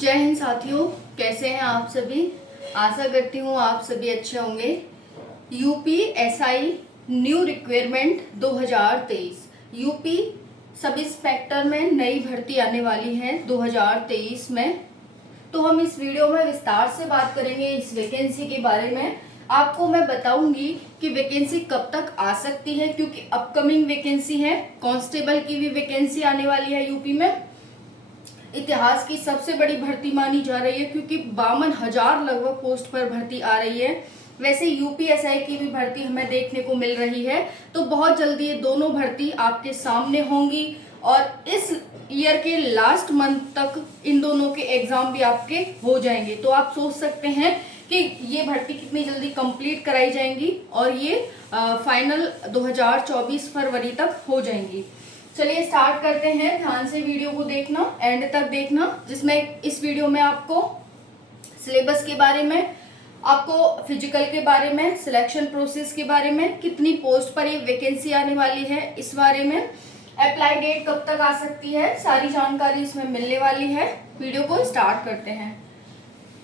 जय हिंद साथियों, कैसे हैं आप सभी। आशा करती हूँ आप सभी अच्छे होंगे। UP SI new requirement 2023 UP sub inspector में नई भर्ती आने वाली है 2023 में। तो हम इस वीडियो में विस्तार से बात करेंगे इस वैकेंसी के बारे में। आपको मैं बताऊंगी कि वैकेंसी कब तक आ सकती है, क्योंकि अपकमिंग वैकेंसी है। कांस्टेबल की भी वैकेंसी आने वाली है यूपी में। इतिहास की सबसे बड़ी भर्ती मानी जा रही है, क्योंकि 52,000 लगभग पोस्ट पर भर्ती आ रही है। वैसे यूपीएसआई की भी भर्ती हमें देखने को मिल रही है। तो बहुत जल्दी ये दोनों भर्ती आपके सामने होंगी और इस ईयर के लास्ट मंथ तक इन दोनों के एग्जाम भी आपके हो जाएंगे। तो आप सोच सकते हैं कि ये भर्ती कितनी जल्दी कंप्लीट कराई जाएंगी और ये फाइनल 2024 फरवरी तक हो जाएंगी। चलिए स्टार्ट करते हैं। ध्यान से वीडियो को देखना, एंड तक देखना, जिसमें इस वीडियो में आपको सिलेबस के बारे में, आपको फिजिकल के बारे में, सिलेक्शन प्रोसेस के बारे में, कितनी पोस्ट पर ये वैकेंसी आने वाली है इस बारे में, अप्लाई डेट कब तक आ सकती है, सारी जानकारी इसमें मिलने वाली है। वीडियो को स्टार्ट करते हैं।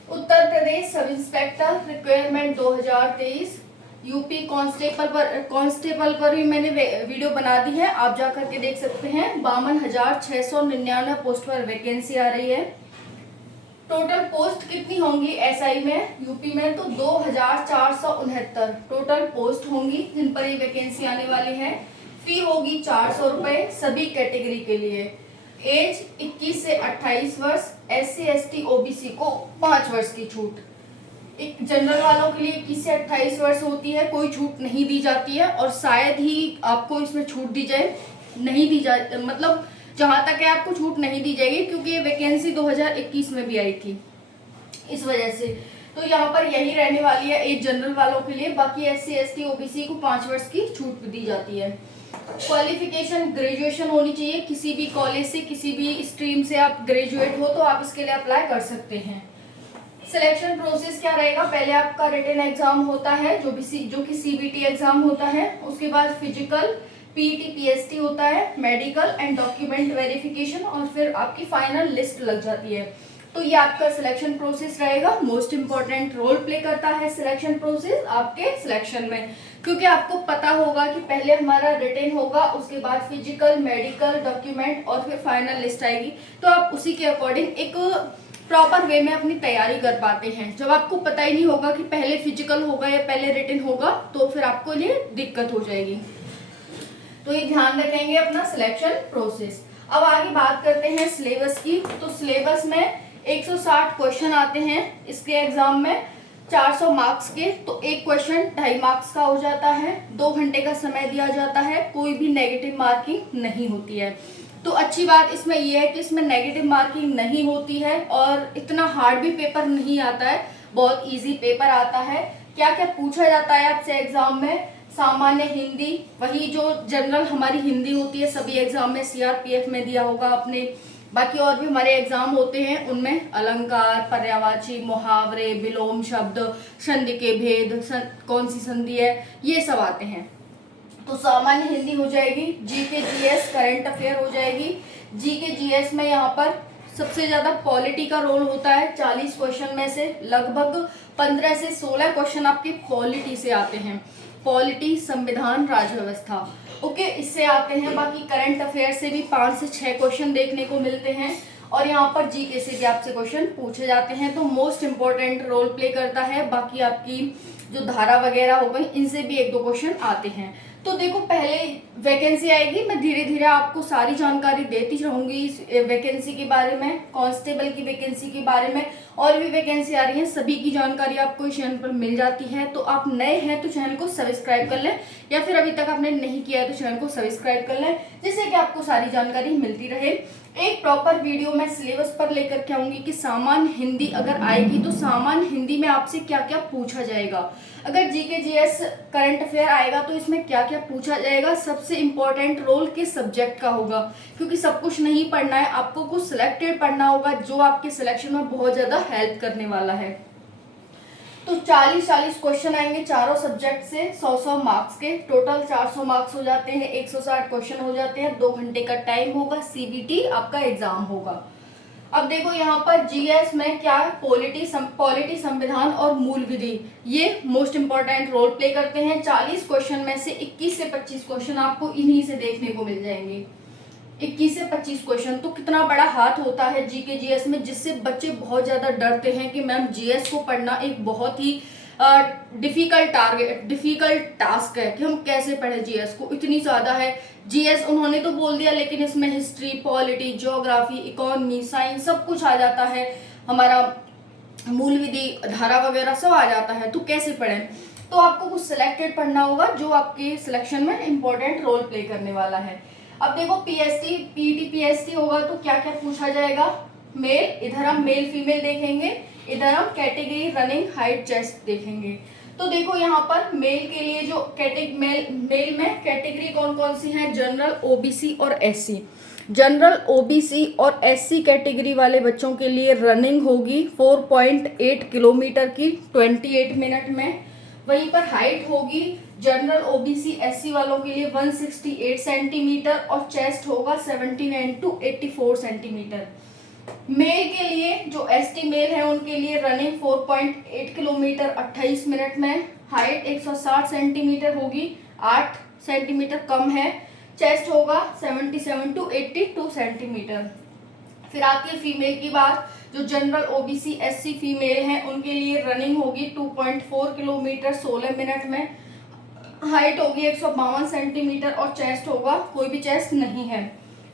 Uttar Pradesh sub inspector requirement 2023 UP constable पर भी मैंने वीडियो बना दी है, आप जा करके देख सकते हैं। 52,699 पोस्ट पर वैकेंसी आ रही है। टोटल पोस्ट कितनी होंगी एसआई में यूपी में, तो 2,469 टोटल पोस्ट होंगी जिन पर ये वैकेंसी आने वाली है। फी होगी 400 रुपए सभी कैटेगरी के लिए। एज 21 से 28 वर्ष, SC ST OBC को 5 वर्ष की छूट। एक जनरल वालों के लिए 21 से 28 वर्ष होती है, कोई छूट नहीं दी जाती है और शायद ही आपको इसमें छूट दी जाए, नहीं दी जाए, मतलब जहां तक है आपको छूट नहीं दी जाएगी, क्योंकि ये वैकेंसी 2021 में भी आई थी इस वजह से। तो यहाँ पर यही रहने वाली है एज जनरल वालों के लिए। बाकी SC ST OBC को 5 वर्ष की छूट दी जाती है। क्वालिफिकेशन ग्रेजुएशन होनी चाहिए, किसी भी कॉलेज से, किसी भी स्ट्रीम से आप ग्रेजुएट हो तो आप इसके लिए अप्लाई कर सकते हैं। सिलेक्शन प्रोसेस क्या रहेगा, पहले आपका रिटन एग्जाम होता है जो कि CBT एग्जाम होता है। उसके बाद फिजिकल, PET PST होता है, मेडिकल एंड डॉक्यूमेंट वेरिफिकेशन, और फिर आपकी फाइनल लिस्ट लग जाती है। तो ये आपका सिलेक्शन प्रोसेस रहेगा। मोस्ट इंपॉर्टेंट रोल प्ले करता है सिलेक्शन प्रोसेस आपके सिलेक्शन में, क्योंकि आपको पता होगा कि पहले हमारा रिटन होगा, उसके बाद फिजिकल, मेडिकल, डॉक्यूमेंट और फिर फाइनल लिस्ट आएगी। तो आप उसी के अकॉर्डिंग एक प्रॉपर वे में अपनी तैयारी कर पाते हैं। जब आपको पता ही नहीं होगा कि पहले फिजिकल होगा या पहले रिटन होगा, तो फिर आपको ये दिक्कत हो जाएगी। तो ये ध्यान रखेंगे अपना सिलेक्शन प्रोसेस। अब आगे बात करते हैं सिलेबस की। तो सिलेबस में 160 क्वेश्चन आते हैं इसके एग्जाम में, 400 मार्क्स के। तो एक क्वेश्चन 2.5 मार्क्स का हो जाता है। 2 घंटे का समय दिया जाता है, कोई भी नेगेटिव मार्किंग नहीं होती है। तो अच्छी बात इसमें यह है कि इसमें नेगेटिव मार्किंग नहीं होती है और इतना हार्ड भी पेपर नहीं आता है, बहुत इजी पेपर आता है। क्या क्या पूछा जाता है आपसे एग्जाम में, सामान्य हिंदी, वही जो जनरल हमारी हिंदी होती है सभी एग्जाम में, CRPF में दिया होगा अपने। बाकी और भी हमारे एग्जाम होते हैं, उनमें अलंकार, पर्यायवाची, मुहावरे, विलोम शब्द, संधि के भेद, कौन सी संधि है, ये सब आते हैं। तो सामान्य हिंदी हो जाएगी, GK GS करंट अफेयर हो जाएगी। GK GS में यहाँ पर सबसे ज्यादा पॉलिटी का रोल होता है। 40 क्वेश्चन में से लगभग 15 से 16 क्वेश्चन आपके पॉलिटी से आते हैं। पॉलिटी, संविधान, राज्य व्यवस्था, ओके, इससे आते हैं। बाकी करंट अफेयर से भी 5 से 6 क्वेश्चन देखने को मिलते हैं और यहाँ पर GK से भी आपसे क्वेश्चन पूछे जाते हैं। तो मोस्ट इंपॉर्टेंट रोल प्ले करता है। बाकी आपकी जो धारा वगैरह हो गई, इनसे भी 1-2 क्वेश्चन आते हैं। तो देखो, पहले वैकेंसी आएगी, मैं धीरे धीरे आपको सारी जानकारी देती रहूंगी इस वैकेंसी के बारे में, कांस्टेबल की वैकेंसी के बारे में, और भी वैकेंसी आ रही है, सभी की जानकारी आपको इस चैनल पर मिल जाती है। तो आप नए हैं तो चैनल को सब्सक्राइब कर लें, या फिर अभी तक आपने नहीं किया है तो चैनल को सब्सक्राइब कर लें, जिससे कि आपको सारी जानकारी मिलती रहे। एक प्रॉपर वीडियो मैं सिलेबस पर लेकर के आऊंगी कि सामान्य हिंदी अगर आएगी तो सामान्य हिंदी में आपसे क्या क्या पूछा जाएगा। अगर GK GS करंट अफेयर आएगा तो इसमें क्या क्या पूछा जाएगा, सबसे इंपॉर्टेंट रोल किस सब्जेक्ट का होगा, क्योंकि सब कुछ नहीं पढ़ना है, आपको कुछ सिलेक्टेड पढ़ना होगा जो आपके सिलेक्शन में बहुत ज्यादा हेल्प करने वाला है। तो 40-40 क्वेश्चन आएंगे चारों सब्जेक्ट से, 100-100 मार्क्स के। टोटल 400 मार्क्स हो जाते हैं, 160 क्वेश्चन हो जाते हैं, 2 घंटे का टाइम होगा, CBT आपका एग्जाम होगा। अब देखो यहाँ पर जीएस में क्या है, पॉलिटी, संविधान और मूल विधि, ये मोस्ट इंपॉर्टेंट रोल प्ले करते हैं। 40 क्वेश्चन में से 21 से 25 क्वेश्चन आपको इन्हीं से देखने को मिल जाएंगे। 21 से 25 क्वेश्चन, तो कितना बड़ा हाथ होता है जीके जीएस में, जिससे बच्चे बहुत ज्यादा डरते हैं कि मैम जीएस को पढ़ना एक बहुत ही डिफिकल्ट टास्क है कि हम कैसे पढ़े जीएस को, इतनी ज्यादा है जीएस। उन्होंने तो बोल दिया, लेकिन इसमें history, polity, geography, economy, science सब कुछ आ जाता है, हमारा मूल विधि, धारा वगैरह सब आ जाता है, तो कैसे पढ़ें। तो आपको कुछ सिलेक्टेड पढ़ना होगा जो आपके सिलेक्शन में इंपॉर्टेंट रोल प्ले करने वाला है। अब देखो पीएसटी, पीटी पीएसटी होगा तो क्या क्या पूछा जाएगा, मेल, इधर हम मेल फीमेल देखेंगे, इधर हम कैटेगरी, रनिंग, हाइट, चेस्ट देखेंगे। तो देखो यहाँ पर मेल के लिए जो मेल में कैटेगरी कौन कौन सी है, जनरल, ओबीसी और एससी। जनरल, ओबीसी और एससी कैटेगरी वाले बच्चों के लिए रनिंग होगी 4.8 किलोमीटर की 28 मिनट में। वहीं पर हाइट होगी जनरल, ओबीसी, एससी वालों के लिए 168 सेंटीमीटर और चेस्ट होगा 79 to 84 सेंटीमीटर। मेल के लिए जो एसटी मेल है उनके लिए रनिंग 4.8 किलोमीटर 28 मिनट में, हाइट 160 सेंटीमीटर होगी, 8 सेंटीमीटर कम है, चेस्ट होगा 77 to 82 सेंटीमीटर। फिर आती है फीमेल की बात, जो जनरल, ओबीसी, एससी फीमेल हैं उनके लिए रनिंग होगी 2.4 किलोमीटर 16 मिनट में, हाइट होगी 152 सेंटीमीटर और चेस्ट होगा, कोई भी चेस्ट नहीं है।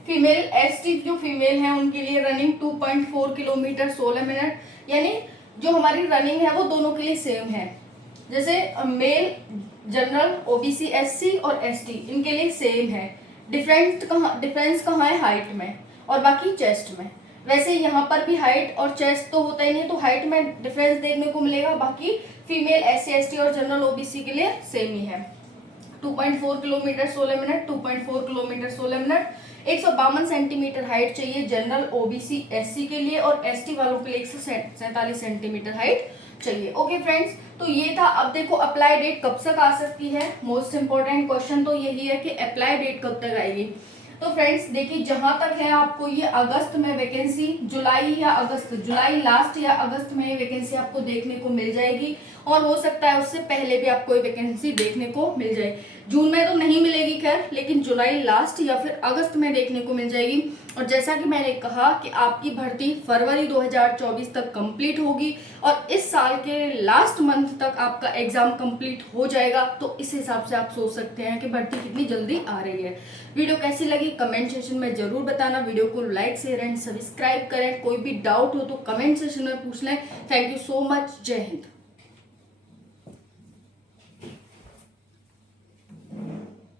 फीमेल एसटी जो फीमेल है उनके लिए रनिंग 2.4 किलोमीटर 16 मिनट, यानी जो हमारी रनिंग है वो दोनों के लिए सेम है। जैसे मेल, जनरल, ओबीसी, एससी और एसटी इनके लिए सेम है, डिफरेंस कहाँ है, हाइट में और बाकी चेस्ट में। वैसे यहाँ पर भी हाइट और चेस्ट तो होता ही नहीं, तो हाइट में डिफरेंस देखने को मिलेगा, बाकी फीमेल, एससी, एसटी और जनरल, ओबीसी के लिए सेम ही है। 2.4 kilometre 16 minute, 2.4 kilometre 16 minute, 152 centimetre height चाहिए जनरल, ओबीसी, एससी के लिए, और एसटी वालों के लिए 147 सेंटीमीटर हाइट चाहिए। ओके फ्रेंड्स, तो ये था। अब देखो अप्लाई डेट कब तक आ सकती है, मोस्ट इंपॉर्टेंट क्वेश्चन तो यही है कि अप्लाई डेट कब तक आएगी। तो फ्रेंड्स देखिए, जहां तक है आपको ये अगस्त में वैकेंसी, जुलाई लास्ट या अगस्त में वैकेंसी आपको देखने को मिल जाएगी, और हो सकता है उससे पहले भी आपको वैकेंसी देखने को मिल जाए। जून में तो नहीं मिलेगी खैर, लेकिन जुलाई लास्ट या फिर अगस्त में देखने को मिल जाएगी। और जैसा कि मैंने कहा कि आपकी भर्ती फरवरी 2024 तक कंप्लीट होगी, और इस साल के लास्ट मंथ तक आपका एग्जाम कंप्लीट हो जाएगा। तो इस हिसाब से आप सोच सकते हैं कि भर्ती कितनी जल्दी आ रही है। वीडियो कैसी लगी कमेंट सेक्शन में जरूर बताना। वीडियो को लाइक, शेयर एंड सब्सक्राइब करें। कोई भी डाउट हो तो कमेंट सेक्शन में पूछ लें। Thank you so much. जय हिंद।